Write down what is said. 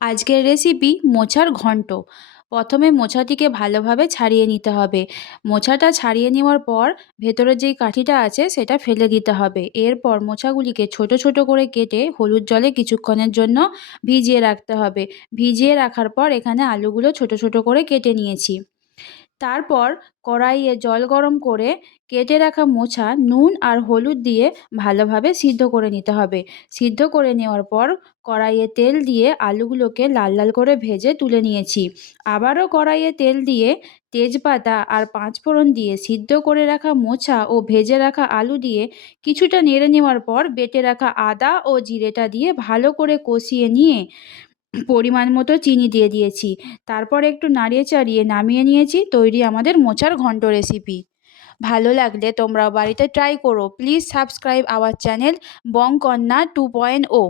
আজকের রেসিপি মোচার ঘন্ট। প্রথমে মোচাটিকে ভালোভাবে ছাড়িয়ে নিতে হবে। মোচাটা ছাড়িয়ে নেওয়ার পর ভেতরের যেই কাঠিটা আছে সেটা ফেলে দিতে হবে। এরপর মোচাগুলিকে ছোট ছোট করে কেটে হলুদ জলে কিছুক্ষণের জন্য ভিজিয়ে রাখতে হবে। ভিজিয়ে রাখার পর এখানে আলুগুলো ছোট ছোট করে কেটে নিয়েছি। তারপর কড়াইয়ে জল গরম করে কেটে রাখা মোচা নুন আর হলুদ দিয়ে ভালোভাবে সিদ্ধ করে নিতে হবে। সিদ্ধ করে নেওয়ার পর কড়াইয়ে তেল দিয়ে আলুগুলোকে লাল লাল করে ভেজে তুলে নিয়েছি। আবারও কড়াইয়ে তেল দিয়ে তেজপাতা আর পাঁচফোড়ন দিয়ে সিদ্ধ করে রাখা মোচা ও ভেজে রাখা আলু দিয়ে কিছুটা নেড়ে নেওয়ার পর বেটে রাখা আদা ও জিরেটা দিয়ে ভালো করে কষিয়ে নিয়ে পরিমাণ মতো চিনি দিয়ে দিয়েছি। তারপর একটু নাড়িয়ে চাড়িয়ে নামিয়ে নিয়েছি। তৈরি আমাদের মোচার ঘন্ট রেসিপি। ভালো লাগলে তোমরাও বাড়িতে ট্রাই করো। Please subscribe our channel Bongkonya 2.0।